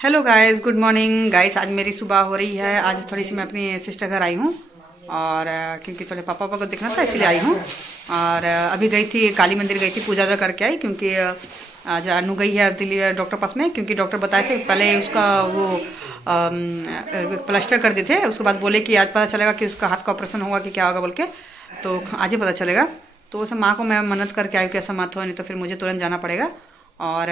Hello guys, good morning guys. आज मेरी सुबह हो रही है। आज थोड़ी सी मैं अपनी सिस्टर घर आई हूँ और क्योंकि थोड़े पापा को देखना था इसलिए आई हूँ। और अभी गई थी काली मंदिर, गई थी पूजा वूजा करके आई, क्योंकि आज अनु गई है दिल्ली डॉक्टर पास में, क्योंकि डॉक्टर बताए थे पहले उसका वो प्लास्टर कर दिए थे। उसके बाद बोले कि आज पता चलेगा कि उसका हाथ का ऑपरेशन होगा कि क्या होगा बोल के, तो आज ही पता चलेगा। तो उस माँ को मैं मन्नत करके आई कि ऐसा मत हो, नहीं तो फिर मुझे तुरंत जाना पड़ेगा। और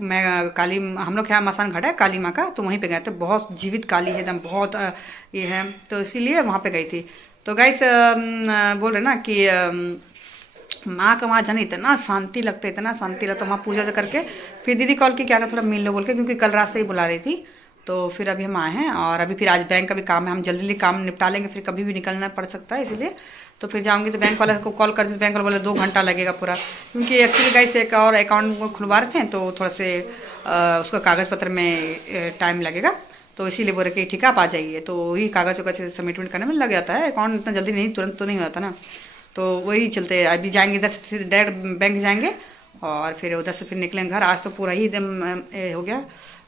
मैं काली, हम लोग यहाँ मसान घाट है काली माँ का, तो वहीं पे गए थे। बहुत जीवित काली है एकदम, बहुत ये है, तो इसीलिए वहाँ पे गई थी। तो गाइस बोल रहे ना कि माँ का वहाँ जाने इतना शांति लगता है, इतना शांति लगता है वहाँ पूजा करके। फिर दीदी कॉल की, क्या था थोड़ा मिल लो बोल के, क्योंकि कल रात से ही बुला रही थी। तो फिर अभी हम आए हैं और अभी फिर आज बैंक का भी काम है, हम जल्दी जल्दी काम निपटा लेंगे, फिर कभी भी निकलना पड़ सकता है इसलिए। तो फिर जाऊंगी तो बैंक वाले को कॉल करती, बैंक वाले बोले 2 घंटा लगेगा पूरा, क्योंकि एक्चुअली गाइस एक और अकाउंट खुलवा रहे थे, तो थोड़ा से उसका कागज़ पत्र में टाइम लगेगा। तो इसीलिए बोल रहे कि ठीक है आप आ जाइए, तो वही कागज़ वगैरह सबमिटमेंट करने में लग जाता है। अकाउंट इतना जल्दी नहीं, तुरंत तो नहीं होता ना। तो वही चलते अभी जाएंगे, इधर से डायरेक्ट बैंक जाएंगे और फिर उधर से फिर निकलेंगे घर। आज तो पूरा ही एकदम हो गया,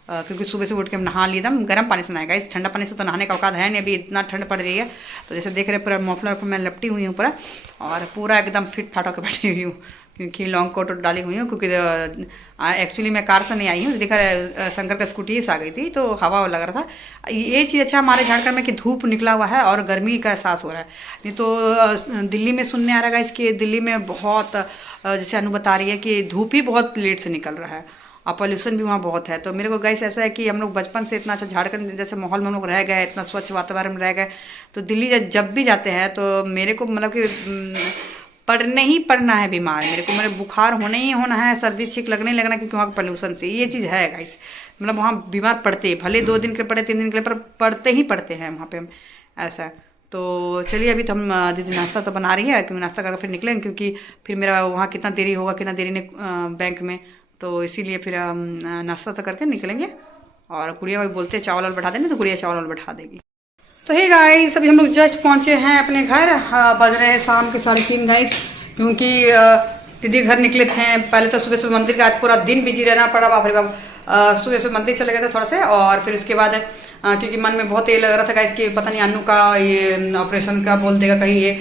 क्योंकि सुबह से उठ के हम नहा लिए, एकदम गर्म पानी से नहाएगा। इस ठंडा पानी से तो नहाने का औकात है नहीं, अभी इतना ठंड पड़ रही है। तो जैसे देख रहे हैं पूरा मफलर पर मैं लपटी हुई हूँ पूरा, और पूरा एकदम फिट फाट होकर बैठी हुई हूँ, क्योंकि लॉन्ग कोट डाली हुई हूँ। क्योंकि एक्चुअली मैं कार से नहीं आई हूँ, देखा शंकर का स्कूटी से आ गई थी, तो हवा लग रहा था। ये चीज़ अच्छा हमारे झारखंड में कि धूप निकला हुआ है और गर्मी का एहसास हो रहा है। नहीं तो दिल्ली में सुनने आ रहा है इसके, दिल्ली में बहुत जैसे अनु बता रही है कि धूप ही बहुत लेट से निकल रहा है और पॉल्यूशन भी वहाँ बहुत है। तो मेरे को गाइस ऐसा है कि हम लोग बचपन से इतना अच्छा झारखंड जैसे माहौल में हम लोग रह गए, इतना स्वच्छ वातावरण में रह गए, तो दिल्ली जब भी जाते हैं तो मेरे को मतलब कि पड़ने ही पड़ना है बीमार। मेरे को मेरे बुखार होना ही होना है, सर्दी छींक लगने ही लगना, क्योंकि वहाँ का पॉल्यूशन से ये चीज़ है गाइस। मतलब वहाँ बीमार पड़ते ही, भले 2 दिन के पड़े 3 दिन के लिए, पर पड़ते ही पड़ते हैं वहाँ पे हम, ऐसा। तो चलिए अभी तो हम दीदी नाश्ता तो बना रही है, क्योंकि नाश्ता करके फिर निकलेंगे, क्योंकि फिर मेरा वहाँ कितना देरी होगा, कितना देरी ने बैंक में, तो इसीलिए फिर हम नाश्ता तो करके निकलेंगे। और गुड़िया भाई बोलते हैं चावल वाल बैठा देंगे, तो गुड़िया चावल वाल बैठा देगी। तो हे गाइस, अभी हम लोग जस्ट पहुंचे हैं अपने घर। बज रहे हैं शाम के 3:30 गाइस, क्योंकि दीदी घर निकले थे। पहले तो सुबह सुबह मंदिर का आज पूरा दिन बिजी रहना पड़ा, बाप रे बाप। सुबह सुबह मंदिर चले गए थे थोड़ा से, और फिर उसके बाद क्योंकि मन में बहुत ये लग रहा था गाइस कि पता नहीं अनु का ये ऑपरेशन का बोल देगा कहीं ये।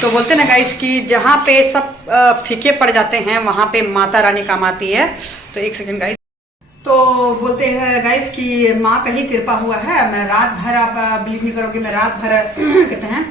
तो बोलते ना गाइस कि जहाँ पे सब फीके पड़ जाते हैं वहाँ पे माता रानी काम आती है। तो एक सेकेंड गाइस। तो बोलते हैं गाइस कि माँ का ही कृपा हुआ है। मैं रात भर, आप बिलीव नहीं करोगे, मैं रात भर कहते हैं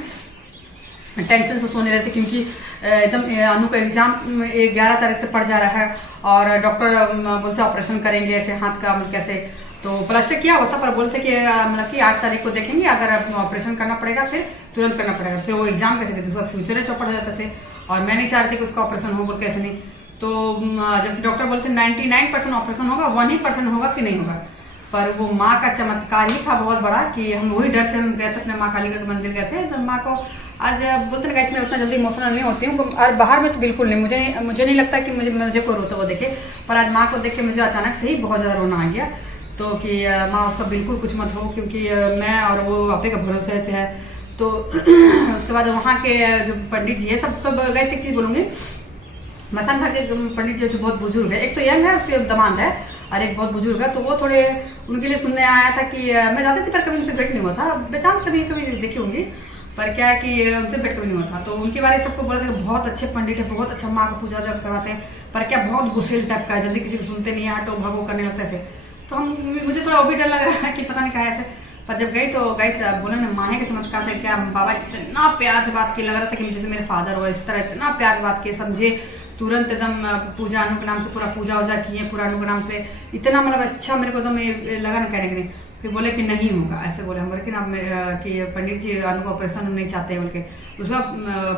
टेंशन से सोने रहते, क्योंकि एकदम अनु का एग्जाम 11 तारीख से पड़ जा रहा है, और डॉक्टर बोलते ऑपरेशन करेंगे ऐसे हाथ का, मतलब कैसे। तो प्लास्टर किया हुआ था, पर बोलते कि मतलब कि 8 तारीख को देखेंगे, अगर ऑपरेशन करना पड़ेगा फिर तुरंत करना पड़ेगा। फिर वो एग्जाम कैसे देते, उसका फ्यूचर है चौपट हो जाता थे, और मैं नहीं चाहती कि उसका ऑपरेशन हो, बोल कैसे नहीं। तो जब डॉक्टर बोलते 99% ऑपरेशन होगा, 1% होगा कि नहीं होगा। पर वो माँ का चमत्कार ही था बहुत बड़ा, कि हम वही डर से हम गए थे अपने माँ काली के मंदिर गए थे। तो माँ को आज बोलते ना गाइस, मैं उतना जल्दी इमोशनल नहीं होती हूँ, और बाहर में तो बिल्कुल नहीं, मुझे नहीं लगता कि मुझे कोई रोता वो देखे। पर आज माँ को देख के मुझे अचानक से ही बहुत ज़्यादा रोना आ गया। तो कि माँ उसका बिल्कुल कुछ मत हो, क्योंकि मैं और वो आपे का भरोसे से है। तो उसके बाद वहाँ के जो पंडित जी है, सब गाइस एक चीज़ बोलूँगी, मसान घाट के पंडित जी जो बहुत बुजुर्ग है, एक तो यंग है, उसके दमाद है, और एक बहुत बुजुर्ग है। तो वो थोड़े उनके लिए सुनने आया था कि मैं जाती थी, पर कभी उनसे भेंट नहीं हुआ था, बेचांस कभी देखी होंगी, पर क्या है कि उनसे भेंट कभी नहीं हुआ था। तो उनके बारे में सबको बोला था कि बहुत अच्छे पंडित है, बहुत अच्छा माँ का पूजा जब करवाते हैं, पर क्या बहुत गुस्सेल टाइप का है, जल्दी किसी को सुनते नहीं है, हटो भागो करने लगता है ऐसे। तो मुझे थोड़ा वो भी डर लग रहा है कि पता नहीं क्या है ऐसे। पर जब गई तो गाइस बोला ना, माहे का चमत्कार था क्या। बाबा इतना प्यार से बात की, लग रहा था कि जैसे मेरे फादर हो, इस तरह इतना प्यार से बात किए, समझे तुरंत एकदम। पूजा अनु के नाम से पूरा पूजा वूजा किए, पूरा अनु के नाम से, इतना मतलब अच्छा मेरे को एकदम लगा ना कहने के नहीं। फिर बोले कि नहीं होगा, ऐसे बोले हम, बोले कि ना कि पंडित जी अनु का ऑपरेशन हम नहीं चाहते बोल के, उसका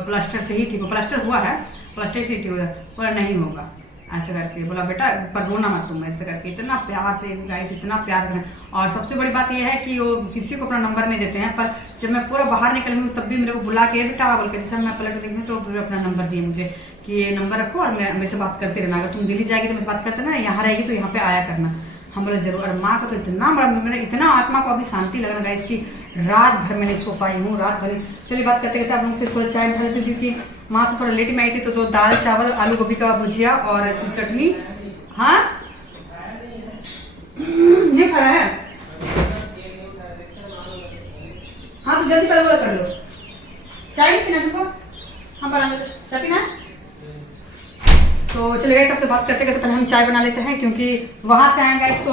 प्लास्टर से ही ठीक हो, प्लास्टर हुआ है, प्लास्टर से ही ठीक हो जाए, बोला नहीं होगा ऐसे करके। बोला बेटा पर रोना मत तुम, ऐसे करके इतना प्यार से गाइस, इतना प्यार करना। और सबसे बड़ी बात यह है कि वो किसी को अपना नंबर नहीं देते हैं, पर जब मैं पूरा बाहर निकल हूँ तब भी मेरे को बुला के बेटा बोल के, जैसे मैं पलट देखी तो अपना नंबर दिए मुझे कि ये नंबर रखो और मेरे से बात करते रहना, अगर तुम दिल्ली जाएगी तो मेरे से बात करते ना, यहाँ रहेगी तो यहाँ पे आया करना। हम बोले जरूर। और माँ का तो इतना बड़ा, मैंने इतना आत्मा को अभी शांति लगना गाइस कि रात भर मैंने सो पाई हूँ, रात भर। चलिए बात करते करते आप लोग से थोड़ा चाय उठा लेती हूँ, क्योंकि माँ से थोड़ा लेट में आई थी। तो दाल चावल आलू गोभी का भुजिया और चटनी। हाँ देखो खड़ा है? हाँ तो जल्दी पहले कर लो। चाय पीना तुमको? हम बना लेते, चाय पीना है? तो चले गए, सबसे बात करते करते पहले हम चाय बना लेते हैं, क्योंकि वहाँ से आए गए तो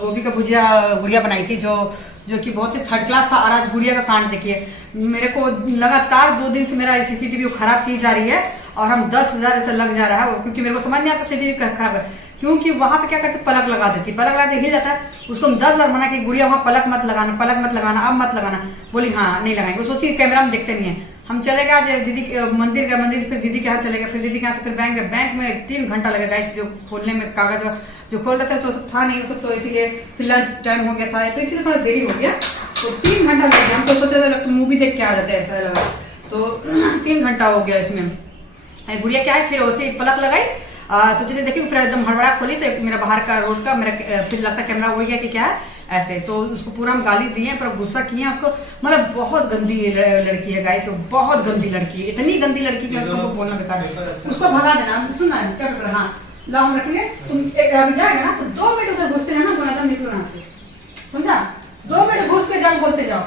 गोभी का गुड़िया बनाई थी जो कि बहुत ही थर्ड क्लास था। और आज गुड़िया का कांड देखिए, मेरे को लगातार 2 दिन से मेरा CCTV खराब की जा रही है और हम 10,000 ऐसा लग जा रहा है, क्योंकि मेरे को समझ नहीं आता CCTV खराब है। क्योंकि वहाँ पे क्या करते, पलक लगा देती, पलक लगा हिल जाता है। उसको हम 10 बार मना कि गुड़िया वहाँ पलक मत लगाना, पलक मत लगाना, अब मत लगाना। बोली हाँ नहीं लगाएंगे। वो सोचती कैमरा में देखते नहीं है। हम चले गए आज दीदी मंदिर से फिर दीदी के यहाँ चले गए, फिर दीदी के यहाँ से फिर बैंक में 3 घंटा लगेगा इस जो खोलने में, कागज जो खोल रहे थे तो था नहीं वो सब, तो इसीलिए फिर लंच टाइम हो गया था तो इसीलिए थोड़ा देरी हो गया। तो 3 घंटा लग गया। हम तो सोचे थे मूवी देख के आ जाते हैं ऐसा लगा, तो 3 घंटा हो गया इसमें। गुड़िया क्या है, फिर वैसे पलक लगाई, सोच रही देखिए फिर एकदम हड़बड़ा खोली तो मेरा बाहर का रोड का मेरा फिर लगता कैमरा हो गया कि क्या है ऐसे। तो उसको पूरा हम गाली दिए, पर गुस्सा किए हैं उसको। मतलब बहुत गंदी लड़की है गाइस, बहुत गंदी लड़की है, इतनी गंदी लड़की कि उसको बोलना बेकार है। उसको भगा देना, सुनना है क्या कर। हाँ लाओ हम रखेंगे, तुम अभी जाएगा ना तो 2 मिनट उधर घुसते हैं ना, बोला था निकलो यहाँ से, समझा? 2 मिनट घुस के जाओ, बोलते जाओ।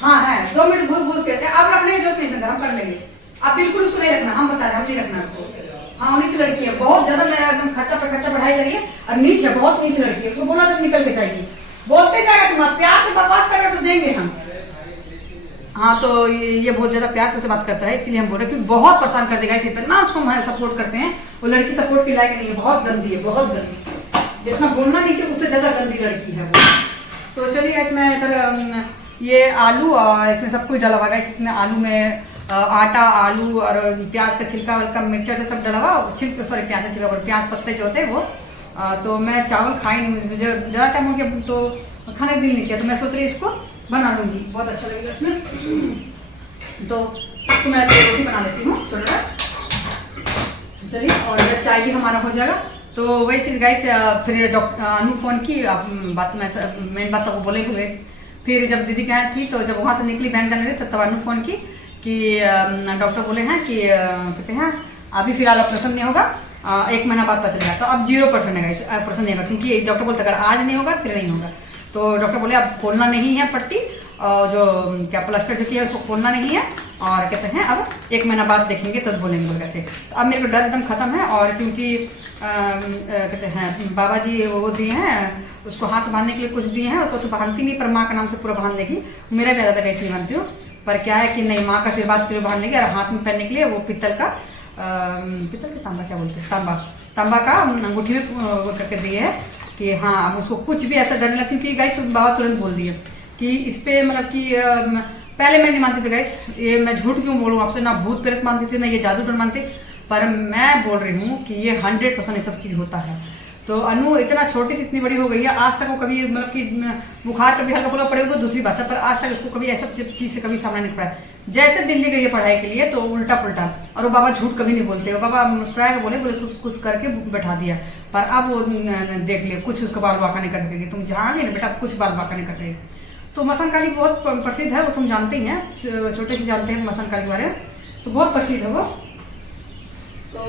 हाँ है 2 मिनट घुस के, आप रखने की जरूरत नहीं समझा, हम कर लेंगे। आप बिल्कुल उसको नहीं रखना, हम बता रहे हम नहीं रखना उसको। हाँ नीच लड़की है, बहुत ज्यादा मेरा एकदम खर्चा पर खर्चा बढ़ाई जा रही है, और नीच है, बहुत नीच लड़की है। उसको बोला तब निकल के जाएगी, बोलते जाएगा, तुम प्यार से बकवास करेगा तो देंगे हम। हाँ तो ये बहुत ज्यादा प्यार से बात करता है, इसीलिए हम बोल रहे हैं कि बहुत परेशान कर देगा। इसे इतना उसको हम सपोर्ट करते हैं, वो लड़की सपोर्ट के लायक नहीं है, बहुत गंदी है, बहुत गंदी। जितना बोलना नीचे उससे ज्यादा गंदी लड़की है वो। तो चलिए इसमें इधर ये आलू और इसमें सब कुछ डला हुआ है। इसमें आलू में आटा, आलू और प्याज का छिलका वलका, मिर्चा से सब डला हुआ, प्याज का छिलका और प्याज पत्ते जो होते हैं वो। तो मैं चावल खाई नहीं, मुझे ज़्यादा टाइम हो गया तो खाने का दिल नहीं किया, तो मैं सोच रही इसको बना लूँगी, बहुत अच्छा लगेगा इसमें। तो इसको मैं रोटी बना लेती हूँ छोटा। चलिए, और इधर चाय भी हमारा हो जाएगा। तो वही चीज़ गाइस, फिर डॉक्टर अनु फ़ोन की, बात में मेन बात तो वो बोले हुए। फिर जब दीदी के यहाँ थी तो जब वहाँ से निकली बैंक जाने रही तब अनु फ़ोन की कि डॉक्टर बोले हैं कि कहते हैं अभी फिलहाल ऑपरेशन नहीं होगा, 1 महीना बाद पता चलेगा। तो अब 0% है गाइस, ऑपरेशन नहीं होगा, क्योंकि डॉक्टर बोलते अगर आज नहीं होगा फिर नहीं होगा। तो डॉक्टर बोले अब खोलना नहीं है पट्टी, जो क्या प्लास्टर जो किया है उसको खोलना नहीं है, और कहते हैं अब 1 महीना बाद देखेंगे तो बोलेंगे बोल कैसे। तो अब मेरे को डर एकदम खत्म है। और क्योंकि कहते हैं बाबा जी वो दिए हैं उसको हाथ बांधने के लिए, कुछ दिए हैं तो बांधती नहीं, पर माँ का नाम से पूरा बांध लेगी। मेरा भी ज़्यादा कैसे नहीं बांधती हूँ, पर क्या है कि नहीं, माँ का आशीर्वाद के लिए बांध लेगी। और हाथ में पहनने के लिए वो पित्तल का तांबा क्या बोलते हैं, तांबा का अंगूठी में वो करके दिए है कि हाँ अब उसको कुछ भी ऐसा डरने लगा। क्योंकि गाइस बाबा तुरंत बोल दिए कि इस पर मतलब कि पहले मैं नहीं मानती थी गाइस, ये मैं झूठ क्यों बोलूँ आपसे, ना भूत प्रेत मानती थी ना ये जादू टोना मानती, पर मैं बोल रही हूँ कि ये 100% ये सब चीज़ होता है। तो अनु इतना छोटी से इतनी बड़ी हो गई है, आज तक वो कभी मतलब कि बुखार कभी हल्का फुल्का पड़ेगा तो दूसरी बात है, पर आज तक उसको कभी ऐसा चीज़ से कभी सामना नहीं पड़ा। जैसे दिल्ली गई है पढ़ाई के लिए तो उल्टा पुल्टा, और वो बाबा झूठ कभी नहीं बोलते, वो बाबा मुस्कुराए के बोले उसको कुछ करके बैठा दिया। पर अब वो देख ले कुछ उसका बाल बांका नहीं कर सकेगी, तुम जान ना बेटा कुछ बाल बांका नहीं कर सकेगी। तो मसान काली बहुत प्रसिद्ध है, वो तुम जानते ही हैं, छोटे से जानते हैं मसान काली के बारे में, तो बहुत प्रसिद्ध है वो। तो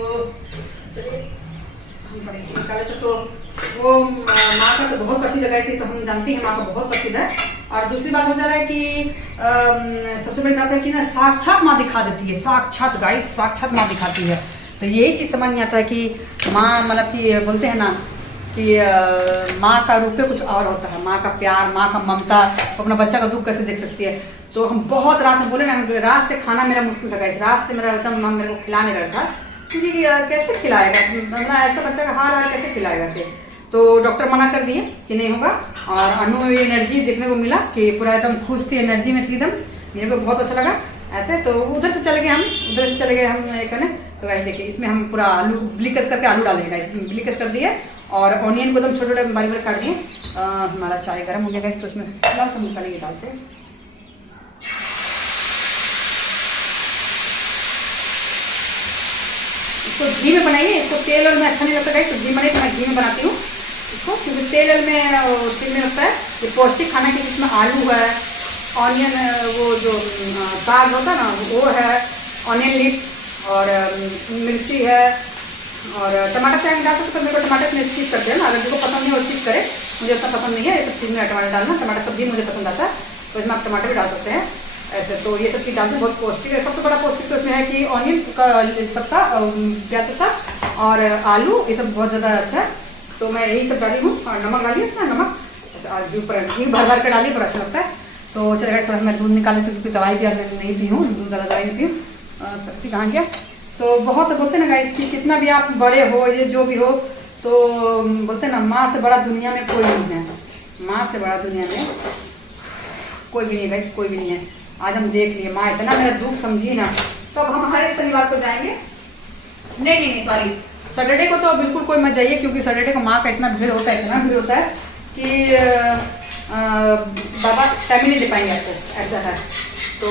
चलिए हम निकाले तो वो माँ का तो बहुत प्रसिद्ध है, ऐसे तो हम जानते हैं माँ का बहुत प्रसिद्ध है। और दूसरी बात हो जा रहा है कि सबसे बड़ी बात है कि ना साक्षात माँ दिखा देती है, साक्षात गाइस, साक्षात माँ दिखाती है। तो यही चीज़ समझ नहीं आता है कि माँ मतलब कि बोलते हैं ना कि माँ का रूप कुछ और होता है, माँ का प्यार, माँ का ममता, अपना बच्चा का दुख कैसे देख सकती है। तो हम बहुत रात में बोले ना, रात से खाना मेरा मुश्किल था गाइस, रात से मेरा एकदम मेरे को खिला नहीं रहा था, क्योंकि कैसे खिलाएगा ना ऐसा बच्चा का हाल है, कैसे खिलाएगा से। तो डॉक्टर मना कर दिए कि नहीं होगा। और अनु में एनर्जी देखने को मिला कि पूरा एकदम खुश थी, एनर्जी में थी एकदम, मेरे को बहुत अच्छा लगा ऐसे। तो उधर से चले गए हम करने। तो गाइस देखिए इसमें हम पूरा आलू ब्लिकस करके आलू डालेंगे, इसमें ब्लिकस कर दिए और ऑनियन को एकदम छोटे छोटे बारीक बारीक काट दिए। हमारा चाय गर्म हो गया गाइस, तो इसमें फिलहाल तो निकालेंगे डालते हैं। इसको घी में बनाइए, इसको तेल और में अच्छा नहीं लगता गाइस, तो घी बने तो मैं घी में बनाती हूँ इसको, क्योंकि तेल में ठीक नहीं लगता है। ये पौष्टिक खाना के जिसमें आलू है, ऑनियन, वो जो साग होता है ना वो है, ऑनियन लिप्स और मिर्ची है और टमाटर चाहे डाल सकते, तो मेरे को टमाटर से चीज़ करते हैं ना, अगर जिसको पसंद नहीं वो चीज़ करे। मुझे उतना पसंद नहीं है ये सब चीज़ में टमाटर डालना। टमाटर सब्जी मुझे पसंद आता है, तो इसमें आप टमाटर भी डाल सकते हैं ऐसे। तो ये सब चीज़ डालते हैं, बहुत पौष्टिक है। सबसे बड़ा पौष्टिक तो इसमें है कि ऑनियन का पत्ता, प्याज पत्ता और आलू, ये सब बहुत ज़्यादा अच्छा है। तो मैं यही सब डाली हूँ, और नमक डालिए इतना, नमक ऊपर भर भर कर डालिए, पर अच्छा लगता है। तो चलेगा, थोड़ा मैं दूध निकालने से, क्योंकि दवाई भी आज नहीं पी हूँ, दूध ज़्यादा दवाई नहीं पी हूँ। सब्जी कहाँ गया? तो बहुत बोलते हैं ना गाइस कि कितना भी आप बड़े हो, ये जो भी हो, तो बोलते हैं ना, माँ से बड़ा दुनिया में कोई नहीं है। माँ से बड़ा दुनिया में कोई भी नहीं है गाइस, कोई भी नहीं है। आज हम देख लिए, माँ इतना मेरा दुख समझी ना। तो अब हम हर एक शनिवार को जाएंगे, नहीं सॉरी, सैटरडे को तो बिल्कुल कोई मत जाइए, क्योंकि सैटरडे को माँ का इतना भीड़ होता है, इतना भीड़ होता है कि बाबा टाइम ही नहीं दे पाएंगे आपको, ऐसा है। तो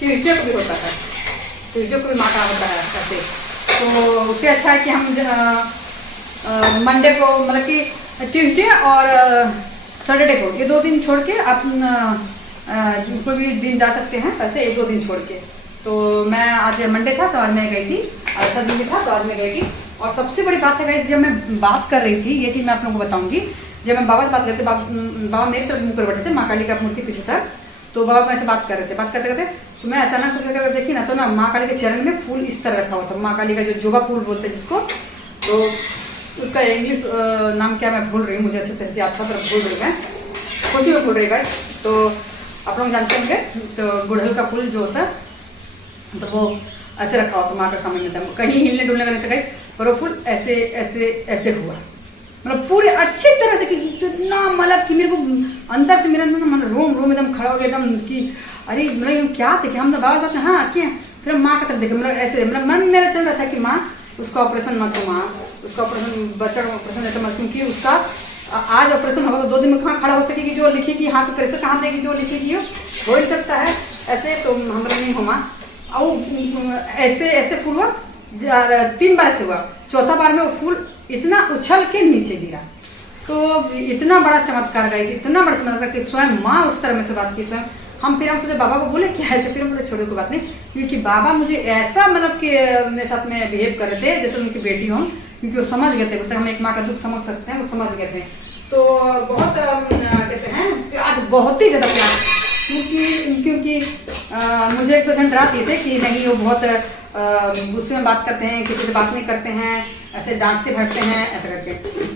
ट्यूजडे को भी होता है, ट्यूजडे को भी माँ का होता है ऐसे। तो उससे अच्छा है कि हम मंडे को, मतलब कि ट्यूजडे और सैटरडे को, ये 2 दिन छोड़ के आप कोई भी दिन जा सकते हैं, ऐसे 1-2 दिन छोड़ के। तो मैं आज मंडे था तो आज मैं गई थी, ऐसा दिन भी था तो आज मैं गई थी। और सबसे बड़ी बात है गाइस, जब मैं बात कर रही थी, ये चीज़ मैं आप लोगों को बताऊंगी। जब मैं बाबा से बात करते, बाबा मेरी तरफ मुँह कर बैठे थे, माँ काली का मूर्ति पीछे था, तो बाबा मेरे से बात कर रहे थे, बात करते करते तो मैं अचानक से देखी ना, तो ना माँ काली के चरण में फूल इस तरह रखा हुआ था। माँ काली का जो जोबा फूल बोलते हैं जिसको, तो उसका इंग्लिश नाम क्या मैं भूल रही हूँ, मुझे अच्छे से याद था पर भूल रही मैं, खुशी में भूल रही गाइस। तो आप लोग जानते होंगे, तो गुड़हल का फूल जो होता है, तो वो ऐसे रखा हुआ था माँ के सामने में था, कहीं हिलने डुलने का नहीं था गाइस, पर वो फूल ऐसे ऐसे ऐसे हुआ, मतलब पूरे अच्छी तरह से, कि इतना मतलब कि मेरे को अंदर से, मेरे अंदर मतलब रोम एकदम खड़ा हो गया एकदम, कि अरे मतलब क्या थे कि हम तो बाबा बात हाँ क्या। फिर माँ की तरफ देखे, मतलब ऐसे, मतलब मन में मेरा चल रहा था कि माँ उसका ऑपरेशन मत हो, माँ उसका ऑपरेशन, बच्चा का ऑपरेशन ऐसा मत, क्योंकि उसका आज ऑपरेशन होगा तो 2 दिन में कहाँ खड़ा हो सकेगी, जो लिखेगी हाथ प्रेशर कहाँ देगी, जो लिखेगी हो ही सकता है ऐसे। तो हमारा नहीं हो माँ, और ऐसे ऐसे फूल हुआ 3 बार से हुआ, चौथा बार में वो फूल इतना उछल के नीचे गिरा। तो इतना बड़ा चमत्कार गाइस, इतना बड़ा चमत्कार कि स्वयं माँ उस तरह में से बात की स्वयं। हम सोचे बाबा को बोले क्या ऐसे, फिर हम बोले छोड़ो कोई बात नहीं, क्योंकि बाबा मुझे ऐसा मतलब कि मेरे साथ में बिहेव कर रहे थे जैसे उनकी बेटी हो, क्योंकि वो समझ गए थे, बोलते हम एक माँ का दुख समझ सकते हैं, वो समझ गए थे। तो बहुत कहते हैं आज बहुत ही ज़्यादा प्यार, क्योंकि मुझे एक तो जन डराते थे कि नहीं वो बहुत गुस्से में बात करते हैं, किसी से बात नहीं करते हैं, ऐसे डांटते भटते हैं ऐसा करके।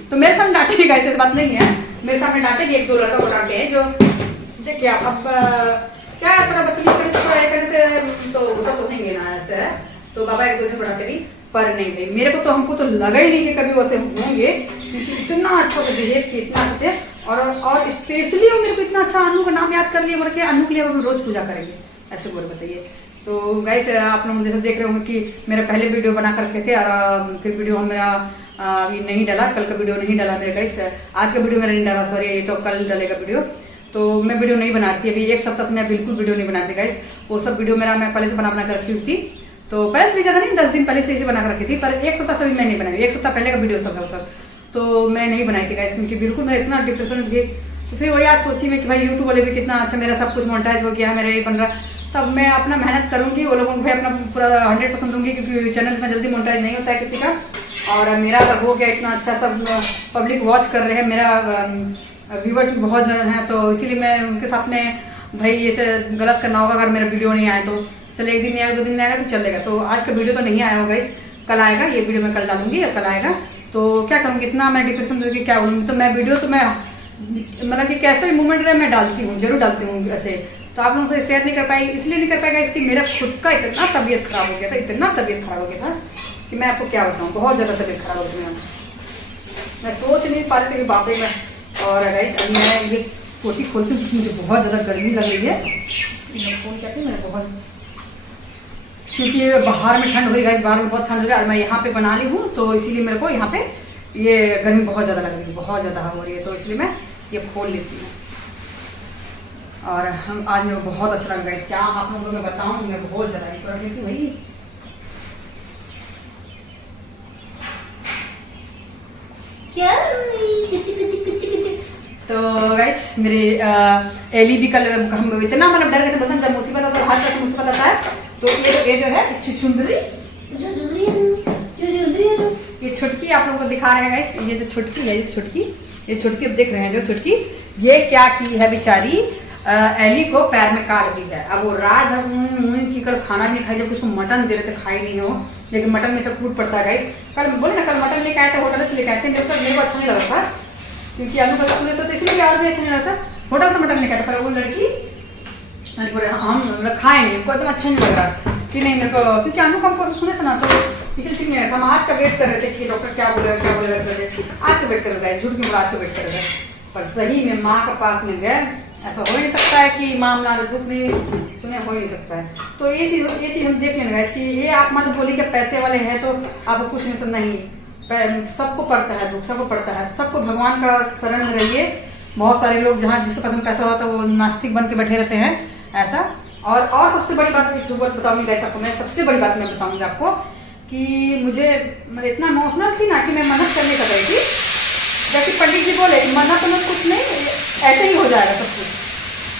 तो मेरे सामने डांटे भी, ऐसे बात नहीं है, मेरे सामने डांटे कि 1-2 लड़का को डांटे हैं, जो देखिए अब क्या थोड़ा बदतमीज करने से तो गुस्सा तो नहीं ना ऐसे है। तो बाबा 1-2 दिन डांटे भी, पर नहीं भाई मेरे को तो, हमको तो लगा ही नहीं कि कभी वैसे होंगे, क्योंकि इतना अच्छा से बिहेव किया, इतना अच्छे। और स्पेशली वो मेरे को इतना अच्छा अनु का नाम याद कर लिए, बोल के अनु के लिए हम रोज पूजा करेंगे ऐसे बोल, बताइए। तो गाइस आप लोग जैसे देख रहे होंगे कि मेरा पहले वीडियो बना कर रखे थे, और फिर वीडियो मेरा अभी नहीं डाला, कल का वीडियो नहीं डाला मेरे गाइस, आज का वीडियो मेरा नहीं डाला, सॉरी, ये तो कल डालेगा वीडियो। तो मैं वीडियो नहीं बना रही थी अभी 1 सप्ताह से, मैं बिल्कुल वीडियो नहीं बना रही थी गाइस। वो सब वीडियो मेरा मैं पहले से बना कर रखी हुई थी, तो पहले से भी ज़्यादा नहीं, 10 दिन पहले से इसे बना कर रखी थी, पर 1 सप्ताह से भी मैं नहीं बनाई, 1 सप्ताह पहले का वीडियो सब है सब, तो मैं नहीं बनाई थी गाइस, क्योंकि बिल्कुल मैं इतना डिप्रेशन थी। तो फिर वही आज सोची मैं कि भाई यूट्यूब वाले भी कितना अच्छा, मेरा सब कुछ मोनेटाइज हो गया है, मेरा ये बन रहा, तब मैं अपना मेहनत करूँगी, वो लोगों को भाई अपना पूरा 100% दूंगी, क्योंकि चैनल इतना जल्दी मोनेटाइज नहीं होता है किसी का। और मेरा अगर हो गया इतना अच्छा, सब पब्लिक वॉच कर रहे हैं, मेरा व्यूवर्स भी बहुत ज़्यादा हैं, तो इसीलिए मैं उनके साथ में भाई ये गलत करना होगा अगर मेरा वीडियो नहीं आए तो। चले 1 दिन नहीं आएगा, 2 दिन नहीं आएगा तो चलेगा। तो आज का वीडियो तो नहीं आया होगा, इस कल आएगा, ये वीडियो मैं कल डालूंगी, कल आएगा। तो क्या करूँगी, इतना मैं डिप्रेशन में क्या बोलूँगी। तो मैं वीडियो तो मैं मतलब कि कैसे भी मूवमेंट रहे मैं डालती हूँ, जरूर डालती हूँ ऐसे। तो आप लोगों से शेयर नहीं कर पाई, इसलिए नहीं कर पाएगा इसकी मेरा खुद का इतना तबीयत खराब हो गया था, इतना तबीयत खराब हो गया था कि मैं आपको क्या बताऊँ, बहुत ज़्यादा तबीयत खराब हो गई। मैं सोच नहीं पा रही थी कि बाप रे मैं, और गाइस अभी मैं ये पोती खोलती हूँ, मुझे बहुत ज़्यादा गर्मी लग रही है, फ़ोन कहते हैं मैं बहुत, क्योंकि बाहर में ठंड हो रही है, बाहर में बहुत ठंड हो रही है, और मैं यहाँ पे बना ली हूँ, तो इसीलिए मेरे को यहाँ पे ये गर्मी बहुत ज़्यादा लग रही है, बहुत ज़्यादा हो रही है, तो इसलिए मैं ये खोल लेती हूँ। और हम आज मेरे को बहुत अच्छा लग रहा है, क्या आप लोगों को मैं बताऊँ, मैं बहुत ज़्यादा इस पर लेती हूँ भाई। क्या तो गाइस मेरे एली भी कल हम इतना मतलब डर गए थे, बता जब मुसीबत आता है, हर तरह मुसीबत आता है, तो ये जो है चुंदरी, ये छुटकी आप लोगों को दिखा रहे हैं गाइस, ये जो छुटकी है, ये छुटकी अब देख रहे हैं जो छुटकी, ये क्या की है बेचारी, एली को पैर में काट दी है। अब वो रात भर की कल खाना भी नहीं खाई, जब उसको मटन दे रहे थे खाई नहीं हो, लेकिन मटन में सब फूट पड़ता है गाइस। कल बोले ना, कल मटन लेके आए थे होटल से, लेके आए थे, मेरे को अच्छा नहीं लगा था, क्योंकि आलू पता सुने तो इसलिए और भी अच्छा नहीं लगा था। होटल से मटन लेके आए थे, पर वो लड़की बोले हम खाए नहीं, हमको एकदम अच्छा नहीं लग रहा कि नहीं मेरे को, क्योंकि आलू का हमको सुने थे ना, तो इसलिए ठीक नहीं लगा। हम आज का वेट कर रहे थे कि डॉक्टर क्या बोलेगा क्या बोलेगा, आज का वेट कर रहे थे, झूठ क्यों आज का वेट कर रहे थे। पर सही में माँ के पास में गए, ऐसा हो ही नहीं सकता है कि माँ हमारा दुख नहीं सुने, हो ही नहीं सकता है। तो ये चीज़ हम देख लेंगे इसकी, ये आप मत बोलिए कि पैसे वाले हैं तो आपको कुछ नहीं, तो नहीं, सबको पड़ता है दुख, सबको पड़ता है, सबको भगवान का शरण में रहिए। बहुत सारे लोग जहाँ जिसके पास में पैसा होता है वो नास्तिक बन के बैठे रहते हैं ऐसा। और सबसे बड़ी बात बताऊँगी गाइस आपको, मैं सबसे बड़ी बात मैं बताऊँगी आपको कि मुझे इतना इमोशनल थी ना कि मैं मन्नत करने का गई थी, जैसे पंडित जी बोले मन्नत तो कुछ नहीं, ऐसे ही हो जाएगा सब कुछ।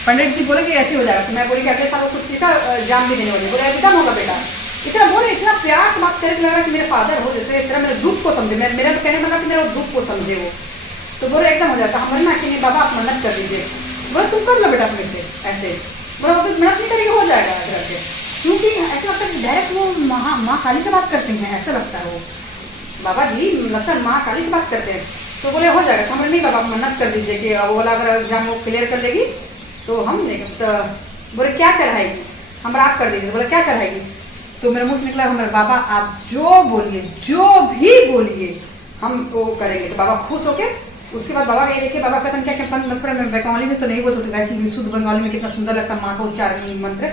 पंडित जी बोले कि ऐसे ही हो जाएगा, तो मैं बोली कि अगले साल कुछ सीखा एग्जाम भी देने वाले, बोले एकदम होगा बेटा, इतना बोले, इतना प्यार से बात करके लग रहा कि मेरे फादर हो, जैसे इतना मेरे दुख को समझे, मेरा कहने मतलब कि मेरा दुख को समझे वो। तो बोले एकदम हो जाता, हम ना कि नहीं बाबा आप मन्नत कर दीजिए, बोले तुम कर लो बेटा अपने से ऐसे, बोला वो तो मेहनत नहीं करेगी, हो जाएगा करके, क्योंकि ऐसा लगता है डायरेक्ट वो माँ काली से बात करते हैं, ऐसा लगता है वो बाबा जी, लगता है माँ काली से बात करते हैं। तो बोले हो जाएगा, तो हम नहीं बाबा मन्नत कर दीजिए कि वो वाला अगर एग्जाम वो क्लियर कर लेगी तो हम देंगे। तो बोले क्या चढ़ाएगी, हम आप कर दीजिए, बोले क्या चढ़ाएगी, तो मेरे मुँह से निकला हमारे बाबा आप जो बोलिए, जो भी बोलिए हम वो करेंगे। तो बाबा खुश होके उसके बाद बाबा ये देखिए, बाबा कहते हैं क्या मैं बंगाली में तो नहीं बोल सकते गाइस, शुद्ध बंगाली में कितना सुंदर लगता है माँ का उच्चारण मंत्र।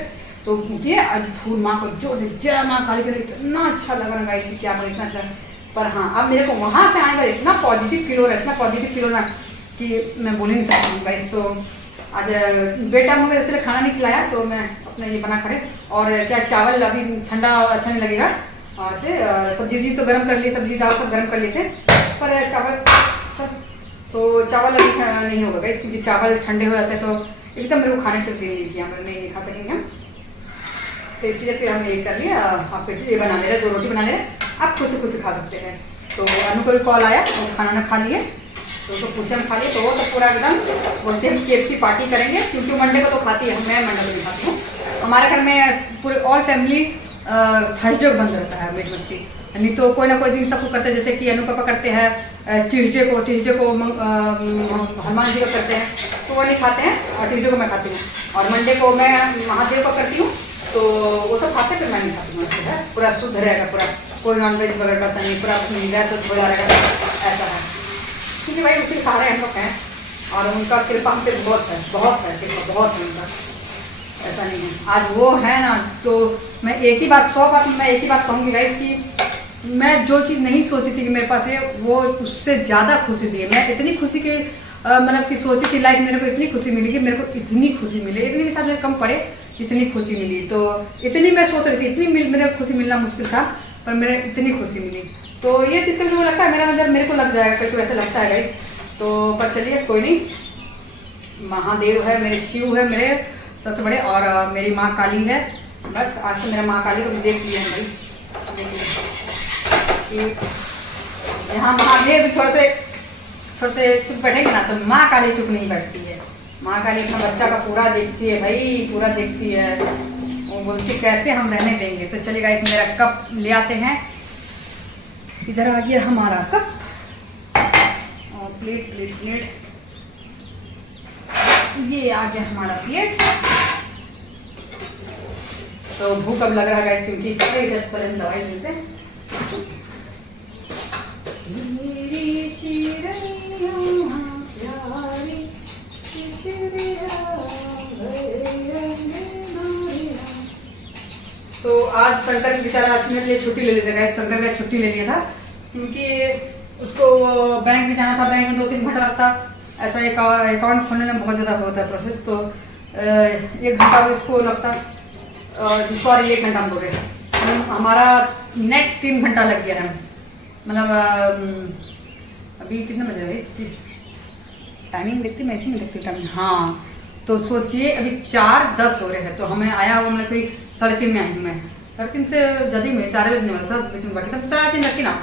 तो ये फूल माँ को जोर से जय माँ काली कर, इतना अच्छा लग रहा गाइस, क्या बोले इतना अच्छा। पर हाँ अब मेरे को वहाँ से आने का इतना पॉजिटिव फील हो रहा है, इतना पॉजिटिव फील हो रहा है कि मैं बोल ही नहीं सकती हूँ गाइस। तो आज बेटा मुझे इसलिए खाना नहीं खिलाया, तो मैं अपने ये बना खड़े, और क्या चावल अभी ठंडा अच्छा नहीं लगेगा, और से सब्जी तो गर्म कर लिए, सब्जी दाल सब गर्म कर लिए थे, पर चावल अभी नहीं होगा गाइस, क्योंकि चावल ठंडे हो जाते हैं तो एकदम मेरे को खाने फिर दिल नहीं किया, हम नहीं खा सकेंगे। तो इसलिए फिर हम ये कर लिए, आपके लिए बना ले रहे, 2 रोटी बना ले रहे, आप खुद से खा सकते हैं। तो अनु को भी कॉल आया, तो खाना ना खा लिए, तो उसको पूछे हम खा लिए, तो वो तो पूरा एकदम बोलते हैं KFC पार्टी करेंगे, क्योंकि मंडे को तो खाती है, मैं मंडे को नहीं खाती हूँ। हमारे घर में पूरे ऑल फैमिली थर्सडे को बंद रहता है मीट मछली, नहीं तो कोई ना कोई दिन सबको करते हैं, जैसे कि अनु पापा करते हैं ट्यूसडे को हनुमान जी को करते हैं, तो वो नहीं खाते हैं, और ट्यूसडे को मैं खाती हूँ, और मंडे को मैं महादेव को करती हूँ, तो वो सब खाते हैं, फिर मैं नहीं खाती हूँ। पूरा शुद्ध रहेगा, पूरा कोई नॉनवेज वगैरह करता नहीं, पूरा गैस धोया रहेगा, ऐसा है, क्योंकि भाई उसी सहारे हम लोग हैं, और उनका कृपा हम पे बहुत है कृपा बहुत है उनका, ऐसा नहीं है। आज वो है ना, तो मैं एक ही बात 100 बात मैं एक ही बात कहूँगी गाइस कि मैं जो चीज़ नहीं सोची थी कि मेरे पास है, वो उससे ज़्यादा खुशी दी है। मैं इतनी खुशी की मतलब कि सोची थी लाइफ, मेरे को इतनी खुशी मिली कि मेरे को इतनी खुशी मिली, इतनी भी शायद कम पड़े, इतनी खुशी मिली। तो इतनी मैं सोच रही थी, इतनी मेरे खुशी मिलना मुश्किल था, पर मेरे इतनी खुशी मिली। तो ये चीज़ का मुझे लगता है मेरा नजर मेरे को लग जाएगा, कैसे ऐसा लगता है गाइस। तो पर चलिए कोई नहीं, महादेव है मेरे, शिव है मेरे सबसे बड़े, और मेरी माँ काली है। बस आज से मेरा माँ काली को भी देख लिया है भाई, यहाँ महादेव थोड़े से चुप बैठेंगे ना, तो माँ काली चुप नहीं बैठती है। माँ काली अपना बच्चा का पूरा देखती है भाई, पूरा देखती है, वो बोलती कैसे हम रहने देंगे। तो चलिए गाइस, मेरा कप ले आते हैं, इधर आ गया हमारा कप और प्लेट, ये आ गया हमारा प्लेट। तो भूख अब लग रहा है गाइस, क्योंकि इधर पर हम दवाई लेते हैं। तो आज शंकर बेचारा मेरे लिए छुट्टी ले लेता गाइस, शंकर ने छुट्टी ले लिया था, क्योंकि उसको बैंक में जाना था, बैंक में 2-3 घंटा लगता, ऐसा एक अकाउंट खोलने में बहुत ज़्यादा होता है प्रोसेस, तो 1 घंटा इसको लगता, सॉरी 1 घंटा हम बोल रहे, हमारा नेट 3 घंटा लग गया है। मतलब अभी कितने बजे भाई, टाइमिंग देखती मैं ऐसी में देखती टाइमिंग, हाँ। तो सोचिए अभी 4:10 हो रहे हैं, तो हमें आया हुआ मतलब कोई 3:30 में आई हूँ मैं, 3:30 से जल्दी में 4 बजने वाला था, बीच में बाकी था 3:30 रखी ना।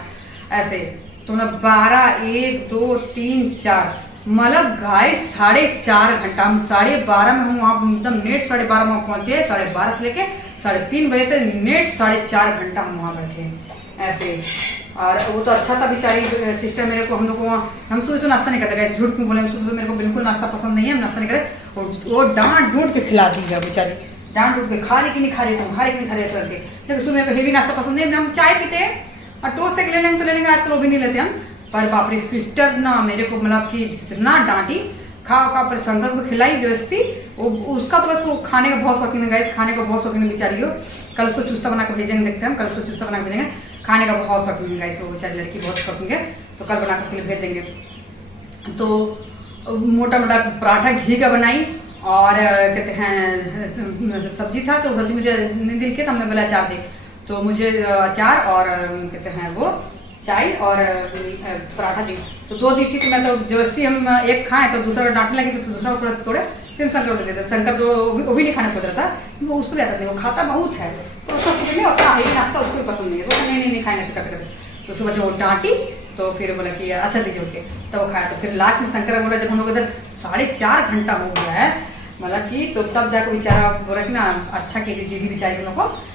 ऐसे। तो ना 12, 1, 2, 3, 4 मतलब गाइस 4.5 घंटा, हम 12:30 में हम वहाँ एकदम नेट 12:30 में पहुँचे, 12:30 से लेके 3:30 बजे तक नेट 4.5 घंटा हम वहाँ बैठे ऐसे। और वो तो अच्छा था बेचारी सिस्टर मेरे को, हम लोग को हम सुबह से नाश्ता नहीं करते गाइस, झूठ क्यों बोले, हम सुबह मेरे को बिल्कुल नाश्ता पसंद नहीं है, हम नाश्ता नहीं करे। वो डांट डूट के खिला दी है बेचारी, डांट डूट के, खा रही कि नहीं खा रही, तुम खा रही कि नहीं खा रही ऐसा करके। लेकिन सुबह मेरे को हेवी नाश्ता पसंद है, हम चाय पीते हैं और टोस्ट से ले लेंगे तो ले लेंगे, आजकल वो भी नहीं लेते हम। पर बाप रे सिस्टर ना मेरे को मतलब कि इतना डांटी, खा पर शंकर को खिलाई जबरदस्ती। उसका तो बस वो खाने का बहुत शौकीन है गाइस, खाने का बहुत शौकीन है बेचारी हो। कल उसको चुस्ता बना कर भेजेंगे, देखते हैं हम कल उसको चुस्ता बना कर भेजेंगे। खाने का बहुत शौकीन है गाइस वो बेचारी लड़की, बहुत शौकीन है, तो कल बना कर उसके लिए भेज देंगे। तो मोटा मोटा पराठा घी का बनाई और कहते हैं सब्जी था, तो सब्जी मुझे नहीं दिल के, तो हमने बोला अचार दे, तो मुझे अचार और कहते हैं वो चाय और पराठा दी, तो 2 दी थी। तो मैं तो जबरदस्ती हम एक खाएं तो दूसरा डांटने लगी, तो दूसरा थोड़ा तोड़े, फिर शंकर को दे देते। शंकर तो वो भी नहीं खाना खोज रहा था, वो उसको भी आता नहीं, वो खाता बहुत है, तो उसका कुछ नहीं होता है, नाश्ता उसको भी पसंद नहीं है, वो नहीं खाएंगे ऐसे करते करते। तो उसके बाद वो डांटी, तो फिर बोला कि अच्छा दीजिए उठ के, तो वो खाया। तो फिर लास्ट में शंकर बोला जब हम लोग इधर 4.5 घंटा हो गया है मतलब कि, तो तब जाकर बेचारा बोला कि ना अच्छा की दीदी बेचारी हम लोग को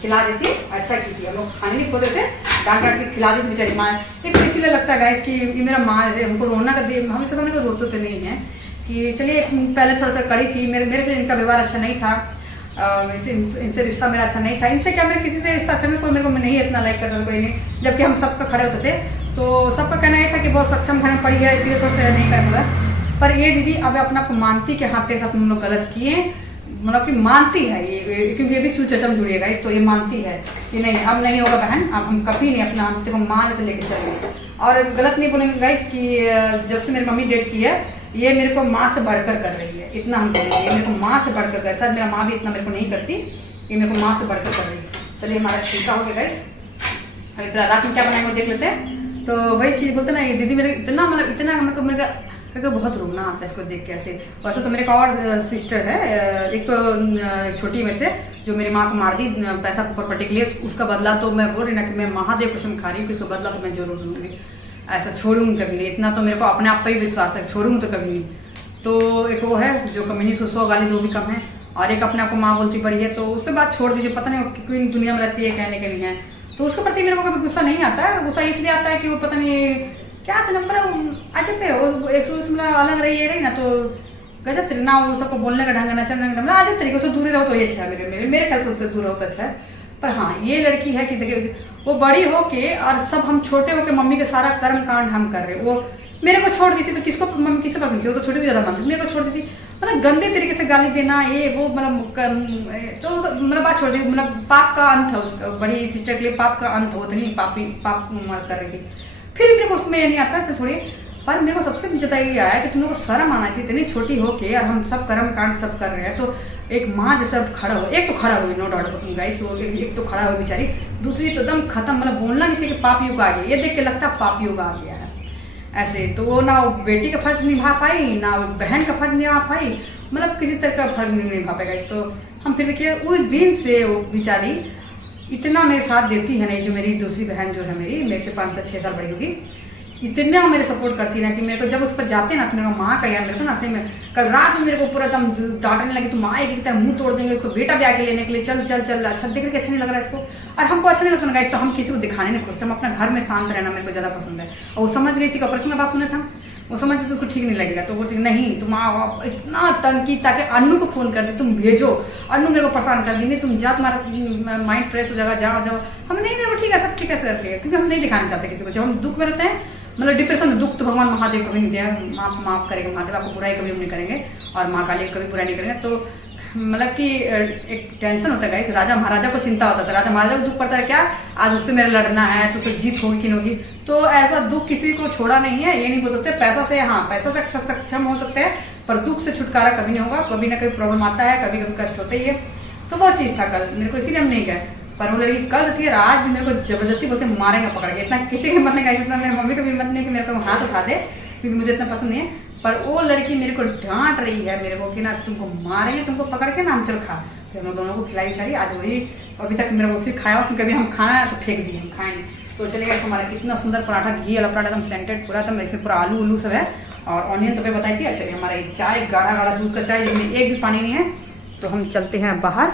खिला देती, अच्छा की थी, हम लोग खाने नहीं खोते थे, डांट डांट के खिला देती बेचारी माँ। एक तो इसीलिए लगता है गाइस कि ये मेरा माँ है, हमको रोना का दे, हम सब को रोते तो नहीं है कि चलिए पहले थोड़ा सा कड़ी थी, मेरे से इनका व्यवहार अच्छा नहीं था, इनसे रिश्ता मेरा अच्छा नहीं था, इनसे क्या मेरे किसी से रिश्ता अच्छा नहीं, कोई मेरे को नहीं इतना लाइक करता कोई नहीं, जबकि हम सबका खड़े होते थे। तो सबका कहना ये था कि बहुत सक्षम घर में पड़ी है इसलिए थोड़ा सा नहीं कर पाता। पर ये दीदी अब अपने आप को मानती कि हाँ तेरे साथ हम लोग गलत किए, मतलब कि मानती है ये, क्योंकि ये भी सुचर्चा में जुड़िएगा इस, तो ये मानती है कि नहीं अब नहीं होगा बहन, अब हम कभी नहीं अपना हम तेरे को मान से लेके चलेंगे। और गलत नहीं बोलेंगे गाइस कि जब से मेरी मम्मी डेट की है ये मेरे को माँ से बढ़कर कर रही है, इतना हम बोलेंगे, ये मेरे को माँ से बढ़कर कर, शायद मेरा माँ भी इतना मेरे को नहीं करती, ये मेरे को माँ से बढ़कर कर रही है। चलिए हमारा ठीका हो गया गाइस, अभी फिर रात में क्या बनाएंगे वो देख लेते हैं। तो वही चीज़ बोलते ना ये दीदी मेरे इतना मतलब इतना मेरे को बहुत रोना आता है इसको देख के ऐसे। वैसे तो मेरे एक और सिस्टर है, एक तो छोटी मेरे से, जो मेरी माँ को मार दी पैसा प्रॉपर्टी के लिए, उसका बदला तो मैं बोल रही ना कि मैं महादेव कसम खा रही हूँ कि उसका बदला तो मैं जरूर लूँगी, ऐसा छोड़ूंगी कभी नहीं, इतना तो मेरे को अपने आप पर ही विश्वास है, छोड़ूंगी तो कभी नहीं। तो एक वो है जो कम्युनिटी 100 गाली दो भी कम है, और एक अपने आप को माँ बोलती पड़ी है, तो उसके बाद छोड़ दीजिए, पता नहीं कोई दुनिया में रहती है कहने के नहीं है, तो उसके प्रति मेरे को कभी गुस्सा नहीं आता है। गुस्सा इसलिए आता है कि वो पता नहीं क्या था नंबर अच्छा पे वो एक मतलब अलग रही ना, तो गजब तरीके ना वो सबको बोलने का ढंग ना चलने का ढंग, अजब तरीके से दूर रहो तो ये अच्छा है, मेरे ख्याल से उससे दूर रहो तो अच्छा है। पर हाँ ये लड़की है कि देखिए वो बड़ी हो के और सब हम छोटे हो के मम्मी के सारा कर्म कांड हम कर रहे, वो मेरे को छोड़ दी थी तो किसको मम्मी किसे पकड़ती, वो तो छोटे भी ज़्यादा मानती, मेरे को छोड़ दी थी, मतलब गंदे तरीके से गाली देना ये वो मतलब तो मतलब बात छोड़ दी, मतलब पाप का अंत है उसका, बड़ी सिस्टर के लिए पाप का अंत होता नहीं, पाप कर रही थी। फिर मेरे को उसमें नहीं आता चल छोड़िए। पर मेरे को सबसे ज़्यादा ये आया कि तुम लोग को शर्म आना चाहिए, इतनी छोटी हो के और हम सब कर्म कांड सब कर रहे हैं, तो एक माँ जैसा खड़ा हो, एक तो खड़ा हुई नो डाउट गाइस, वो एक तो खड़ा हुई बेचारी, दूसरी तो एकदम खत्म, मतलब बोलना नहीं चाहिए कि पाप युग आ गया, ये देख के लगता है पाप युग आ गया है ऐसे। तो वो ना बेटी का फर्ज निभा पाई ना बहन का फर्ज निभा पाई, मतलब किसी तरह का फर्ज नहीं निभा पाएगा इस। तो हम फिर किए उस दिन से वो बेचारी इतना मेरे साथ देती है ना, जो मेरी दूसरी बहन जो है मेरे से 5-6 साल बड़ी होगी, इतना मेरे सपोर्ट करती है ना कि मेरे को जब उस पर जाते हैं ना अपने माँ का यार, मेरे को ना सही में कल रात में मेरे को पूरा एकदम डांटने लगी, तुम आएगी की तरह मुंह तोड़ देंगे उसको, बेटा भी आके लेने के लिए, चल चल चल, अच्छा देख के अच्छा नहीं लग रहा है इसको, और हमको अच्छा नहीं लगता ना, तो हम किसी को दिखाने नहीं खोजते, हम अपना घर में शांत रहना मेरे को ज़्यादा पसंद है। और वो समझ गई थी कि ऑपरेशन में बात सुने था, वो समझ तो उसको ठीक नहीं लगेगा, तो बोलती नहीं तुम आओ, इतना तंग की ताकि अन्नू को फ़ोन कर दे, तुम भेजो, अन्नू मेरे को परेशान कर दी, नहीं तुम जा, तुम्हारा माइंड फ्रेश हो जाएगा, जाओ जाओ। हम नहीं वो ठीक है सब ठीक है सर, क्योंकि हम नहीं दिखाना चाहते किसी को, जब हम दुख में रहते हैं, मतलब डिप्रेशन दुख तो भगवान महादेव कभी नहीं दिया, माफ करेंगे महादेव, आपको बुराई कभी हम नहीं करेंगे, और माँ काली कभी बुराई नहीं करेंगे। तो मतलब कि एक टेंशन होता है गाइस, राजा महाराजा को चिंता होता था, राजा महाराजा को दुख पड़ता है क्या आज उससे मेरा लड़ना है तो उससे जीत होगी कि नहीं होगी, तो ऐसा दुख किसी को छोड़ा नहीं है, ये नहीं बोल सकते। पैसा से हाँ पैसा से सक्षम हो सकते हैं, पर दुख से छुटकारा कभी नहीं होगा, कभी ना कभी प्रॉब्लम आता है, कभी कभी कष्ट होता ही है। तो वो चीज़ था कल मेरे को, इसीलिए हम नहीं गए, पर वो लड़की कल थी और आज भी मेरे को जबरदस्ती बोलते मारेंगे पकड़ के, इतना किसी की हिम्मत नहीं गाइस, इतना मेरी मम्मी की भी हिम्मत नहीं कि मेरे को हाथ उठा दे, क्योंकि मुझे इतना पसंद नहीं है। पर वो लड़की मेरे को डांट रही है मेरे को कि ना तुमको मारेंगे, तुमको पकड़ के ना हम चल खा, फिर हम दोनों को खिलाई बेचारी। आज वही अभी तक मेरे को उसी खाया हो, क्योंकि अभी हम खाना है तो फेंक दिए, हम खाएंगे तो चलिए हमारा कितना सुंदर पराठा, घी वाला पराठा एकदम सेंटेड पूरा एकदम, इसमें पूरा आलू उलू सब है और ऑनियन तो मैं बताई थी। चलिए हमारा ये चाय गाढ़ा गाढ़ा दूध का चाय जिसमें एक भी पानी नहीं है। तो हम चलते हैं बाहर।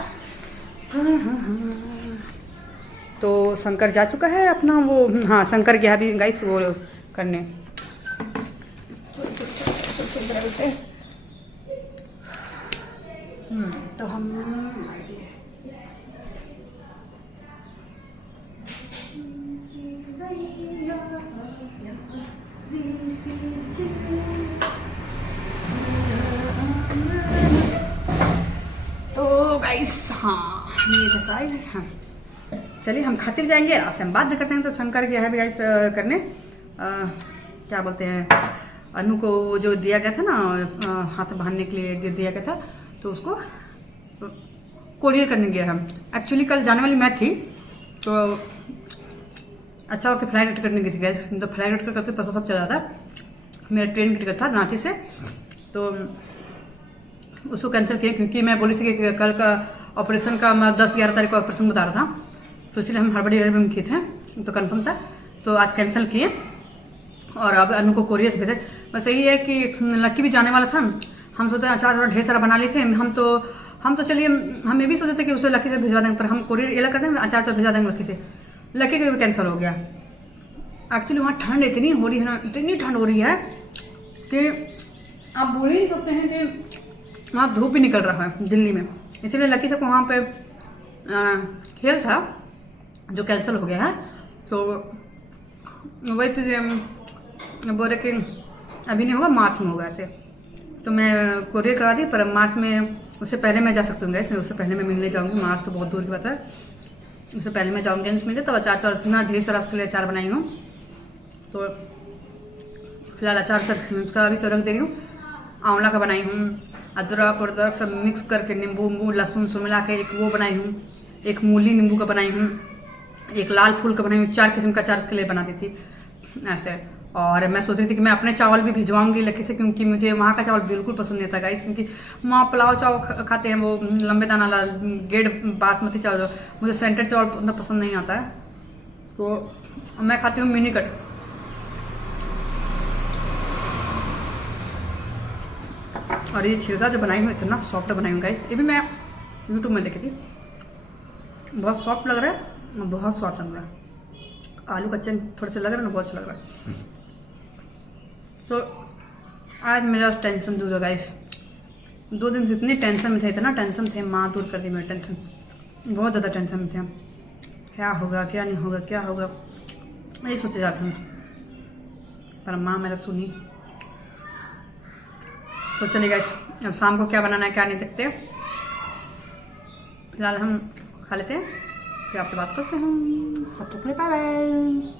तो शंकर जा चुका है अपना वो, हाँ शंकर गया भी गाइस वो करने। तो हम तो गाइस हाँ ये डिसाइड है। हाँ चलिए हम खाते भी जाएंगे, आपसे हम बात भी करते हैं। तो शंकर गया है भी गाइस करने क्या बोलते हैं, अनु को जो दिया गया था ना हाथ बांधने के लिए जो दिया गया था, तो उसको कोरियर करने गया हम। एक्चुअली कल जाने वाली मैं थी, तो अच्छा ओके फ्लाइट टिकट करने गई थी गैस। तो फ्लाइट टिकट करते पैसा सब चला था, मेरा ट्रेन की टिकट था रांची से, तो उसको कैंसिल किया क्योंकि मैं बोली थी कि कल का ऑपरेशन का मैं 10-11 तारीख को ऑपरेशन बता रहा था, तो इसलिए हम हड़बड़ी में किए थे, तो कंफर्म था, तो आज कैंसिल किए और अब अनु को कोरियर से भेजे। बस यही है कि लक्की भी जाने वाला था, हम सोचे अचार थोड़ा ढेर सारा बना लिए थे। हम तो चलिए हम ये भी सोचे थे कि उसे लक्की से भिजवा देंगे, पर हम कोरियर ये करते हैं अचार तो भिजवा देंगे लक्की से। लक्की के लिए भी कैंसिल हो गया। एक्चुअली वहाँ ठंड इतनी हो रही है ना, इतनी ठंड हो रही है कि आप बोल ही नहीं सकते हैं कि वहाँ धूप भी निकल रहा है दिल्ली में। इसीलिए लकी सबको वहाँ पे खेल था जो कैंसिल हो गया है, तो वही चीज़ बोल रहे कि अभी नहीं होगा, मार्च में होगा ऐसे। तो मैं कोरियर करा दी, पर मार्च में उससे पहले मैं जा सकती हूँ गैस, उससे पहले मैं मिलने जाऊँगी। मार्च तो बहुत दूर की बात है, उससे पहले मैं जाऊँगी मिलने। तब अचार इतना ढेर सारा उसके लिए अचार बनाई हूँ, तो फिलहाल अचार उसका अभी तो रख दे रही हूँ। आंवला का बनाई हूँ, अदरक उदरक सब मिक्स करके नींबू लहसुन सब मिला के एक वो बनाई हूँ, एक मूली नींबू का बनाई हूँ, एक लाल फूल का बनाई हूँ। 4 किस्म का अचार उसके लिए बना दी थी ऐसे। और मैं सोच रही थी कि मैं अपने चावल भी भिजवाऊंगी लकी से, क्योंकि मुझे वहाँ का चावल बिल्कुल पसंद नहीं था गाइस, क्योंकि वहाँ पुलाव चावल खाते हैं वो लंबे दाना वाला गेड़ बासमती चावल, मुझे सेंटेड चावल उतना पसंद नहीं आता है, तो मैं खाती हूँ मिनी कट। और ये छिलका जो बनाई हूँ इतना सॉफ्ट बनाई हूँ गाइस, ये भी मैं यूट्यूब में देखी थी, बहुत सॉफ्ट लग रहा है, बहुत स्वाद लग रहा है। आलू कच्चे थोड़ा सा लग रहा है ना, बहुत अच्छा लग रहा है। तो आज मेरा टेंशन दूर है गाइस, 2 दिन से इतनी टेंशन में थे, इतना टेंशन थे, माँ दूर कर दी मेरी टेंशन, बहुत ज़्यादा टेंशन में थे। क्या होगा क्या नहीं होगा, क्या होगा मैं ये सोचे जाती हूँ, पर माँ मेरा सुनी। तो चलिए गाइस अब शाम को क्या बनाना है क्या नहीं देखते, फिलहाल हम खा लेते हैं, फिर आपसे बात करते हैं। तब तक के लिए बाय बाय।